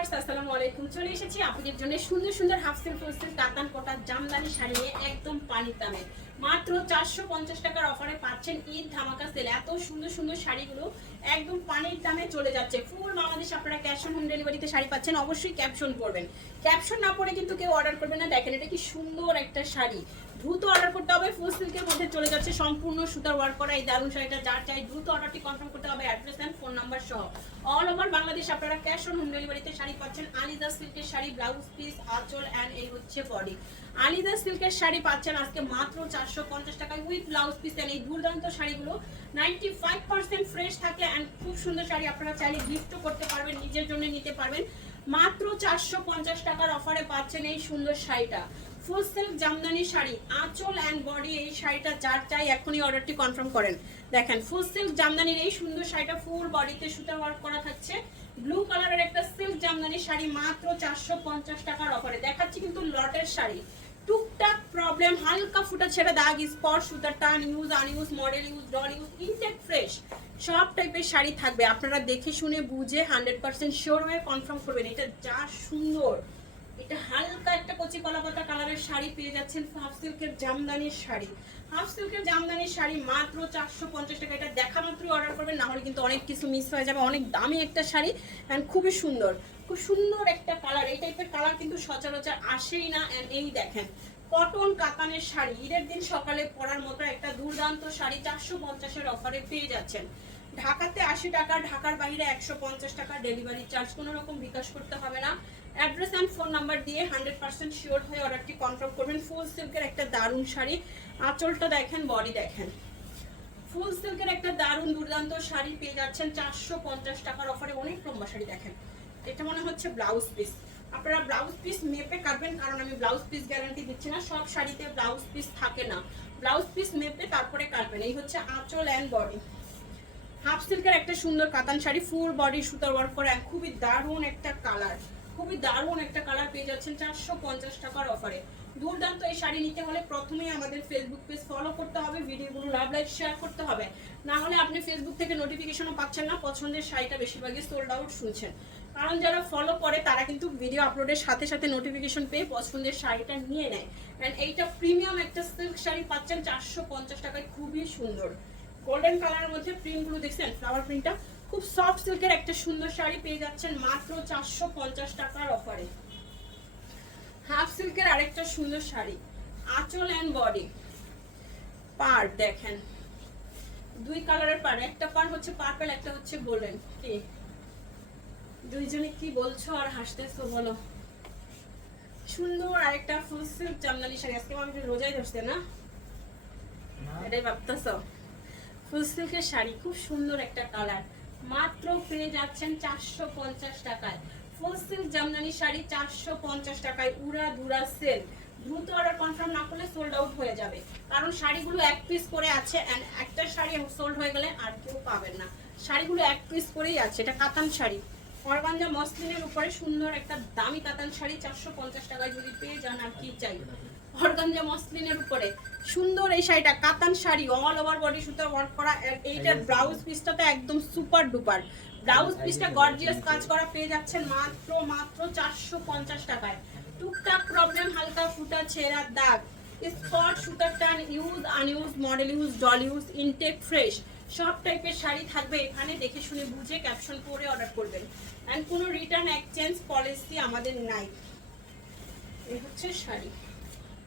Viewers আসসালামু আলাইকুম। চলে এসেছি আপনাদের জন্য সুন্দর সুন্দর হাফ সিল্ক ফুল সিল্ক কাতান কোটা জামদানি শাড়ি একদম পানির দামে। মাত্র চারশো পঞ্চাশ টাকার অফারে পাচ্ছেন ঈদ ধামাকা সেল এত সুন্দর সুন্দর শাড়িগুলো একদম পানির দামে চলে যাচ্ছে। ফুল বাংলাদেশ আপনারা ক্যাশ অন হোম ডেলিভারিতে শাড়ি পাচ্ছেন, অবশ্যই ক্যাপশন করবেন ক্যাপশন না পরে কিন্তু কেউ অর্ডার করবে না। দেখেন, এটা কি সুন্দর একটা শাড়ি। দ্রুত অর্ডার করতে হবে। ফুল সিল্কের মধ্যে চলে যাচ্ছে সম্পূর্ণ সুতার ওয়ার্ক করা এই দারুণ শাড়িটা। যার চাই দ্রুত অর্ডারটি কনফার্ম করতে হবে অ্যাড্রেস অ্যান্ড ফোন নাম্বার সহ। অল ওভার বাংলাদেশ আপনারা ক্যাশ অন হোম ডেলিভারিতে শাড়ি পাচ্ছেন। আলিদা সিল্কের শাড়ি ব্লাউজ পিস আঁচল অ্যান্ড এই হচ্ছে বডি আলিদা সিল্কের শাড়ি পাচ্ছেন আজকে মাত্র চারশো পঞ্চাশ টাকায় উইথ ব্লাউজ পিস এই দুর্দান্ত শাড়িগুলো নাইনটি ফাইভ পার্সেন্ট ফ্রেশ থাকে অ্যান্ড খুব সুন্দর শাড়ি আপনারা চাইলে গিফটও করতে পারবেন, নিজের জন্য নিতে পারবেন। মাত্র চারশো পঞ্চাশ টাকার অফারে পাচ্ছেন এই সুন্দর শাড়িটা। ফুল সিল্ক জামদানি শাড়ি, আঁচল অ্যান্ড বডি এই শাড়িটা যার চাই এখনই অর্ডারটি কনফার্ম করেন। দেখেন, ফুল সিল্ক জামদানির এই সুন্দর শাড়িটা ফুল বডিতে সুতা ওয়ার্ক করা থাকছে। ব্লু কালারের একটা সিল্ক জামদানি শাড়ি মাত্র চারশো পঞ্চাশ টাকার অফারে দেখাচ্ছি কিন্তু লটের শাড়ি। টুকটাক প্রবলেম হালকা ফুটা ছেড়ে দাগ, স্পট, সুতার টান use unused model use doll use intact fresh সব টাইপের শাড়ি থাকবে। আপনারা দেখে শুনে বুঝে হান্ড্রেড পার্সেন্ট শিওর হয়ে কনফার্ম করবেন। এটা যা সুন্দর। এটা হালকা একটা কচি কলাপাতা কালারের শাড়ি পেয়ে যাচ্ছেন হাফ সিল্কের জামদানির শাড়ি। হাফ সিল্কের জামদানির শাড়ি মাত্র চারশো পঞ্চাশ টাকা। এটা দেখা মাত্রই অর্ডার করবেন, না হলে কিন্তু অনেক কিছু মিস হয়ে যাবে। অনেক দামি একটা শাড়ি অ্যান্ড খুবই সুন্দর। খুব সুন্দর একটা কালার এই টাইপের কালার কিন্তু সচরাচর আসেই না। অ্যান্ড এই দেখেন কটন কাতানের শাড়ি। ঈদের দিন সকালে পরার মতো একটা দুর্দান্ত শাড়ি চারশো পঞ্চাশের অফারে পেয়ে যাচ্ছেন। ঢাকাতে আশি টাকা, ঢাকার বাইরে একশো পঞ্চাশ টাকা। ডেলিভারি চার্জ কোনো রকম বিকাশ করতে হবে না। অ্যাড্রেস অ্যান্ড ফোন নাম্বার দিয়ে হান্ড্রেড পার্সেন্ট শিওর হয়ে অর্ডারটি কনফার্ম করবেন। ফুল সিল্কের একটা দারুণ শাড়ি। আঁচলটা দেখেন বডি দেখেন। ফুল সিল্কের একটা দারুণ দুর্দান্ত শাড়ি পেয়ে যাচ্ছেন চারশো পঞ্চাশ টাকার অফারে অনেক লম্বা শাড়ি দেখেন। এটা মনে হচ্ছে ব্লাউজ পিস আপনারা ব্লাউজ পিস মেপে কাটবেন, কারণ আমি ব্লাউজ পিস গ্যারান্টি দিচ্ছি না। সব শাড়িতে ব্লাউজ পিস থাকে না। ব্লাউজ পিস মেপে তারপরে কাটবেন। এই হচ্ছে আঁচল অ্যান্ড বডি হাফ সিল্কের একটা সুন্দর কাতান শাড়ি। ফুল বডি সুতার ওয়ার্ক করা। খুবই দারুণ একটা কালার খুবই দারুণ একটা কালার পেয়ে যাচ্ছেন চারশো পঞ্চাশ টাকার অফারে দুর্দান্ত এই শাড়ি নিতে হলে প্রথমেই আমাদের ফেসবুক পেজ ফলো করতে হবে, ভিডিওগুলো লাভ লাইক শেয়ার করতে হবে। না হলে আপনি ফেসবুক থেকে নোটিফিকেশনও পাচ্ছেন না, পছন্দের শাড়িটা বেশিরভাগই সোল্ড আউট শুনছেন। কারণ যারা ফলো করে, তারা কিন্তু ভিডিও আপলোডের সাথে সাথে নোটিফিকেশন পেয়ে পছন্দের শাড়িটা নিয়ে নেয়। অ্যান্ড এইটা প্রিমিয়াম একটা সিল্ক শাড়ি পাচ্ছেন চারশো পঞ্চাশ টাকায়, খুবই সুন্দর। গোল্ডেন কালারের মধ্যে প্রিন্টগুলো দেখছেন ফ্লাওয়ার প্রিন্টটা খুব সফট সিল্কের একটা সুন্দর শাড়ি পেয়ে যাচ্ছেন মাত্র চারশো পঞ্চাশ টাকার অফারে হাফ সিল্কের আরেকটা সুন্দর শাড়ি আঁচল অ্যান্ড বডি পার দেখেন। দুই কালারের পার একটা পার হচ্ছে পার্পল একটা হচ্ছে গোল্ডেন কি? দুইজনে কি বলছো আর হাসতেছো বলো। সুন্দর আরেকটা ফুল সিল্ক জামদানি শাড়ি আজকে আমি রোজাই ধরছে না? এটাই ভাবতেছো। ফুল সিল্কের শাড়ি খুব সুন্দর একটা কালার মাত্র পেয়ে যাচ্ছেন চারশো পঞ্চাশ টাকায়। ফুল সিল্ক জামদানি শাড়ি চারশো পঞ্চাশ টাকায়, উড়া ধুরা সেল দ্রুত অর্ডার কনফার্ম না করলে সোল্ড আউট হয়ে যাবে। কারণ শাড়িগুলো এক পিস করে আছে একটা শাড়ি সোল্ড হয়ে গেলে আর কেউ পাবেন না। শাড়িগুলো এক পিস করেই আছে, এটা কাতান শাড়ি। অরগাঞ্জা মসলিনের উপরে সুন্দর একটা দামি কাতান শাড়ি, চারশো পঞ্চাশ টাকায় যদি পেয়ে যান আর কি চাই? অর্গানজা মসলিনের উপরে। সুন্দর এই শাড়িটা katan sari all over body সুতার ওয়ার্ক করা এইটার ব্লাউজ পিসটা তো একদম সুপার ডুপার ব্লাউজ পিসটা গর্জিয়াস কাজ করা পেয়ে যাচ্ছেন মাত্র মাত্র চারশো পঞ্চাশ টাকায়। টুকটাক প্রবলেম হালকা ফুটা ছেঁড়া দাগ। স্পট সুতার টান use unused model use doll use intact fresh সব টাইপের শাড়ি থাকবে এখানে দেখে শুনে বুঝে ক্যাপশন পরে অর্ডার করবেন। অ্যান্ড কোনো রিটার্ন এক্সচেঞ্জ পলিসি আমাদের নাই। এই হচ্ছে শাড়ি।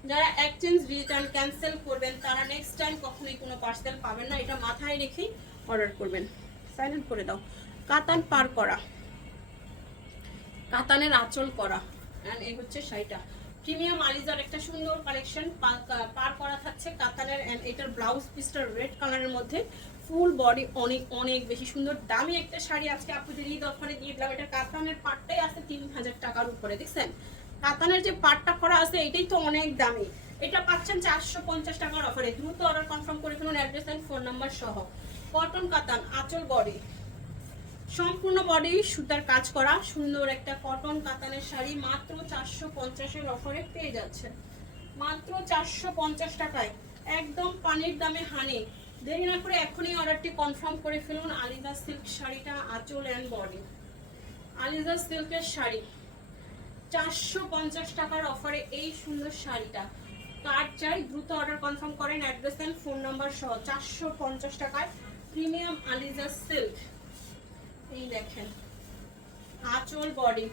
যারা এক্সচেঞ্জ রিটার্ন ক্যান্সেল করবেন, তারা নেক্সট টাইম কখনোই কোনো পার্সেল পাবেন না। এটা মাথায় রেখেই অর্ডার করবেন। সাইলেন্ট করে দাও। কাতান পার করা। কাতানের আঁচল করা। অ্যান্ড এই হচ্ছে শাড়িটা। প্রিমিয়াম আলিজার একটা সুন্দর কালেকশন পার করা থাকছে কাতানের অ্যান্ড এটার ব্লাউজ পিসটা রেড কালারের মধ্যে। ফুল বডি অনেক অনেক বেশি সুন্দর। দামি একটা শাড়ি আজকে আপনাদের ঈদ অফারে দিয়ে দিলাম, এটা কাতানের পাটটাই আছে তিন হাজার টাকার উপরে, দেখছেন? কাতানের যে পাটটা করা আছে, এটাই তো অনেক দামি। এটা পাচ্ছেন চারশো পঞ্চাশ টাকার অফারে দ্রুত অর্ডার কনফার্ম করে ফেলুন অ্যাড্রেস অ্যান্ড ফোন নাম্বার সহ। কটন, কাতান, আঁচল বডি সম্পূর্ণ বডি সুতার কাজ করা, সুন্দর একটা কটন, কাতানের শাড়ি মাত্র চারশো পঞ্চাশের অফারে পেয়ে যাচ্ছে মাত্র চারশো পঞ্চাশ টাকায়। একদম পানির দামে হানি দেরি না করে এখনই অর্ডারটি কনফার্ম করে ফেলুন। আলিদা সিল্ক শাড়িটা, আঁচল অ্যান্ড বডি আলিজা সিল্কের শাড়ি। চারশো পঞ্চাশ টাকার অফারে এই সুন্দর শাড়িটা। কার চাই দ্রুত অর্ডার কনফার্ম করেন অ্যাড্রেস অ্যান্ড ফোন নাম্বার সহ চারশো পঞ্চাশ টাকায় প্রিমিয়াম আলিজা সিল্ক এই দেখেন, আঁচল বডি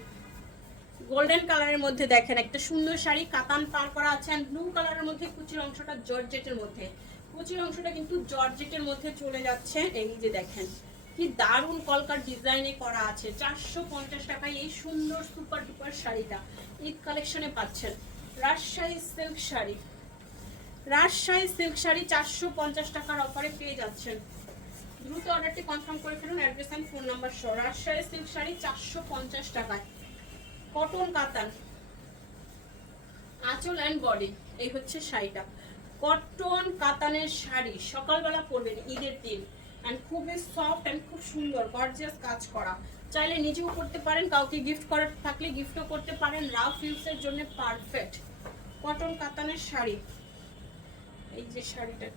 গোল্ডেন কালারের মধ্যে দেখেন, একটা সুন্দর শাড়ি, কাতান পার করা আছে অ্যান্ড ব্লু কালারের মধ্যে কুচির অংশটা জর্জেটের মধ্যে। কুচির অংশটা কিন্তু জর্জেটের মধ্যে চলে যাচ্ছে। এই যে দেখেন কি দারুণ কলকার ডিজাইনে করা আছে। চারশো পঞ্চাশ টাকায় এই সুন্দর সুপার ডুপার শাড়িটা ঈদ কালেকশনে পাচ্ছেন। রাজশাহী সিল্ক শাড়ি। রাজশাহী সিল্ক শাড়ি চারশো পঞ্চাশ টাকার অফারে পেয়ে যাচ্ছেন। দ্রুত অর্ডারটি কনফার্ম করে ফেলুন অ্যাড্রেস অ্যান্ড ফোন নাম্বার সহ। রাজশাহী সিল্ক শাড়ি চারশো পঞ্চাশ টাকায়। কটন কাতান আঁচল অ্যান্ড বডি এই হচ্ছে শাড়িটা। কটন কাতানের শাড়ি সকালবেলা পরবেন ঈদের দিন। অ্যান্ড খুবই সফট অ্যান্ড খুব সুন্দর গর্জিয়াস কাজ করা। চাইলে নিজেও করতে পারেন, কাউকে গিফট করার থাকলে গিফটও করতে পারেন। রাফ ইউজের জন্য পারফেক্ট কটন কাতানের শাড়ি। এই যে শাড়িটা।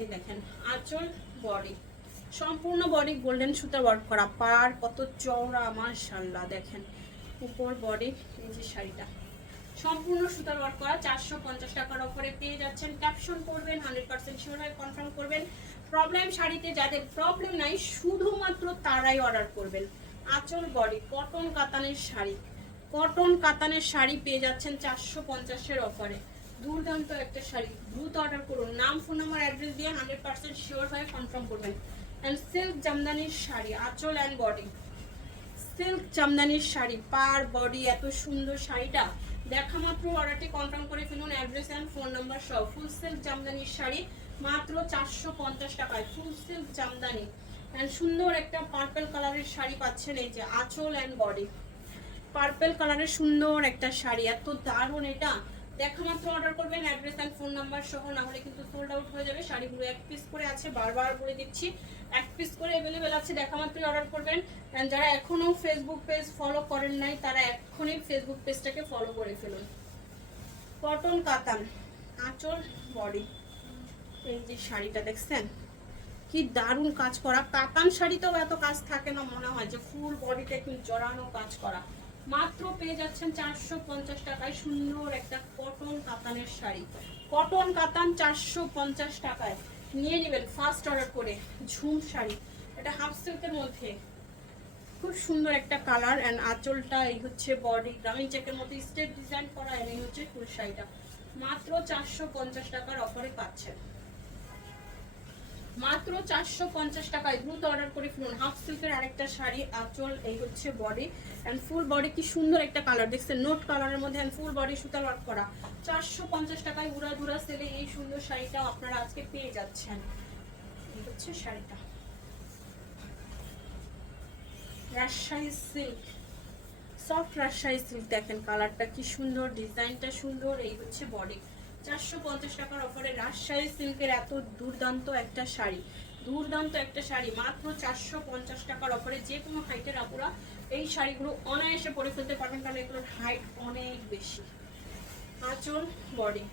এই দেখেন, আঁচল বডি সম্পূর্ণ বডি গোল্ডেন সুতা ওয়ার্ক করা। পার কত চওড়া মাশাল্লাহ দেখেন। উপর বডি এই যে শাড়িটা। সম্পূর্ণ সুতার ওয়ার্ক করা চারশো পঞ্চাশ টাকার অফারে পেয়ে যাচ্ছেন। ক্যাপশন করবেন হান্ড্রেড পার্সেন্ট শিওর হয়ে কনফার্ম করবেন। প্রবলেম শাড়িতে যাদের প্রবলেম নাই, শুধুমাত্র তারাই অর্ডার করবেন। আঁচল বডি কটন কাতানের শাড়ি। কটন কাতানের শাড়ি পেয়ে যাচ্ছেন চারশো পঞ্চাশের অফারে দুর্দান্ত একটা শাড়ি, দ্রুত অর্ডার করুন। নাম ফোন নাম্বার অ্যাড্রেস দিয়ে হান্ড্রেড পার্সেন্ট শিওর হয়ে কনফার্ম করবেন। অ্যান্ড সিল্ক জামদানির শাড়ি, আঁচল অ্যান্ড বডি সিল্ক জামদানির শাড়ি, পার বডি এত সুন্দর শাড়িটা দেখা মাত্র অর্ডারটি কনফার্ম করে ফেলুন অ্যাড্রেস অ্যান্ড ফোন নাম্বার সহ। ফুল সিল্ক জামদানির শাড়ি মাত্র চারশো পঞ্চাশ টাকায়। ফুল সিল্ক জামদানি। অ্যান্ড সুন্দর একটা পার্পল কালারের শাড়ি পাচ্ছেন এই যে আঁচল অ্যান্ড বডি পার্পেল কালারের সুন্দর একটা শাড়ি। এত দারুণ এটা। দেখা মাত্র অর্ডার করবেন অ্যাড্রেস অ্যান্ড ফোন নাম্বার সহ না হলে কিন্তু সোল্ড আউট হয়ে যাবে। শাড়িগুলো এক পিস করে আছে, বারবার বলে দিচ্ছি, এক পিস করে অ্যাভেলেবেল আছে, দেখা মাত্রই অর্ডার করবেন। যারা এখনও ফেসবুক পেজ ফলো করেন নাই, তারা এখনই ফেসবুক পেজটাকে ফলো করে ফেলুন। কটন কাতান, আঁচল বডি এই যে শাড়িটা দেখছেন? কি দারুণ কাজ করা। কাতান শাড়িতেও এত কাজ থাকে না, মনে হয় যে ফুল বডিতে একটু জড়ানো কাজ করা। মাত্র পেয়ে যাচ্ছেন চারশো পঞ্চাশ টাকায় সুন্দর একটা কটন কাতানের শাড়ি। কটন কাতান চারশো পঞ্চাশ টাকায়। নিয়ে নেবেন ফার্স্ট অর্ডার করে ঝুম শাড়ি। এটা হাফ সিল্কের মধ্যে। খুব সুন্দর একটা কালার অ্যান্ড আঁচলটা, এই হচ্ছে বডি গ্রামীণ চেকের মধ্যে স্টেপ ডিজাইন করা, এই হচ্ছে ফুল শাড়িটা। মাত্র চারশো পঞ্চাশ টাকার অফারে পাচ্ছেন। মাত্র চারশো পঞ্চাশ টাকায় দ্রুত অর্ডার করে ফেলুন। হাফ সিল্কের আরেকটা শাড়ি, আঁচল, এই হচ্ছে বডি অ্যান্ড ফুল বডি কি সুন্দর একটা কালার দেখছেন নোট কালারের মধ্যে অ্যান্ড ফুল বডি সুতা ওয়ার্ক করা। চারশো পঞ্চাশ টাকায় উড়া ধুরা সেলে এই সুন্দর শাড়িটাও আপনারা আজকে পেয়ে যাচ্ছেন। এই হচ্ছে শাড়িটা। Rajshahi silk soft Rajshahi silk দেখেন কালারটা কি সুন্দর ডিজাইনটা সুন্দর, এই হচ্ছে বডি চারশো পঞ্চাশ টাকার অফারে রাজশাহী সিল্কের এত দুর্দান্ত একটা শাড়ি। দুর্দান্ত একটা শাড়ি, মাত্র চারশো পঞ্চাশ টাকার অফারে যে কোনো হাইটের আপুরা এই শাড়িগুলো অনায়াসে পরে ফেলতে পারবেন কারণ এগুলোর হাইট অনেক বেশি। আঁচল বডি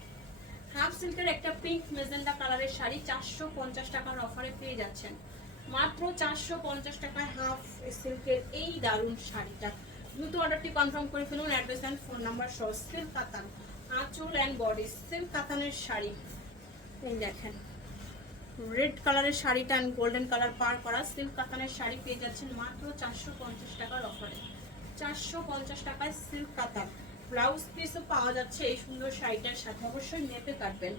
হাফ সিল্কের একটা পিঙ্ক মেজেন্ডা কালারের শাড়ি চারশো পঞ্চাশ টাকার অফারে পেয়ে যাচ্ছেন। মাত্র চারশো পঞ্চাশ টাকায় হাফ সিল্কের এই দারুণ শাড়িটা। দ্রুত অর্ডারটি কনফার্ম করে ফেলুন অ্যাড্রেস অ্যান্ড ফোন নাম্বার সহ সিল্ক কাতান, আঁচল অ্যান্ড বডি সিল্ক কাতানের শাড়ি। এই দেখেন রেড কালারের শাড়িটা অ্যান্ড গোল্ডেন কালার পার করা সিল্ক কাতানের শাড়ি পেয়ে যাচ্ছেন মাত্র চারশো পঞ্চাশ টাকার অফারে চারশো পঞ্চাশ টাকায় সিল্ক কাতান। ব্লাউজ পিসও পাওয়া যাচ্ছে এই সুন্দর শাড়িটার সাথে। অবশ্যই নেপে কাটবেন।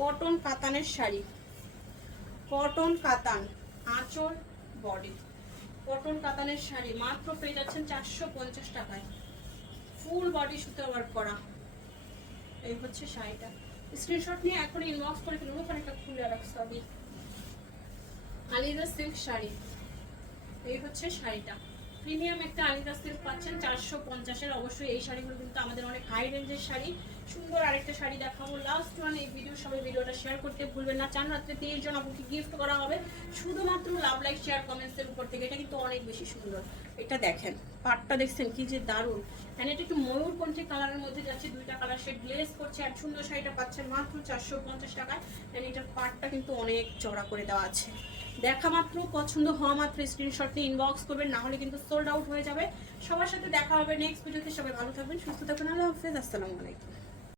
কটন কাতানের শাড়ি। কটন কাতান, আঁচল বডি কটন কাতানের শাড়ি, মাত্র পেয়ে যাচ্ছেন চারশো পঞ্চাশ টাকায়। ফুল বডি সুতো ওয়ার্ক করা। এই হচ্ছে শাড়িটা। স্ক্রিনশট নিয়ে এখন ইনবক্স করে ফেলুন, ওখানে একটা খুলে রাখছো আমি আলিদা সিল্ক শাড়ি। এই হচ্ছে শাড়িটা। প্রিমিয়াম একটা আলিদা সিল্ক পাচ্ছেন চারশো পঞ্চাশের। অবশ্যই এই শাড়িগুলো কিন্তু আমাদের অনেক হাই রেঞ্জের শাড়ি। সুন্দর আরেকটা শাড়ি দেখাবো। লাস্ট ওয়ান এই ভিডিও সবাই ভিডিওটা শেয়ার করতে ভুলবেন না। চান রাত্রে তিরিশ জন আপনাকে গিফট করা হবে। শুধুমাত্র লাভ লাইক শেয়ার কমেন্টসের উপর থেকে। এটা কিন্তু অনেক বেশি সুন্দর। এটা দেখেন, পাটটা দেখছেন কি যে দারুণ। এন্ড এটা একটু ময়ূর ময়ূরপন্থী কালারের মধ্যে যাচ্ছে। দুইটা কালার শেড গ্লেজ করছে। আর সুন্দর শাড়িটা পাচ্ছেন মাত্র চারশো পঞ্চাশ টাকায়। এন্ড এটার পাটটা কিন্তু অনেক চড়া করে দেওয়া আছে। দেখা মাত্র, পছন্দ হওয়া মাত্র স্ক্রিনশট নিয়ে ইনবক্স করবেন। না হলে কিন্তু সোল্ড আউট হয়ে যাবে। সবার সাথে দেখা হবে নেক্সট ভিডিওতে সবাই ভালো থাকবেন, সুস্থ থাকবেন আল্লাহ হাফেজ। আসসালামু আলাইকুম।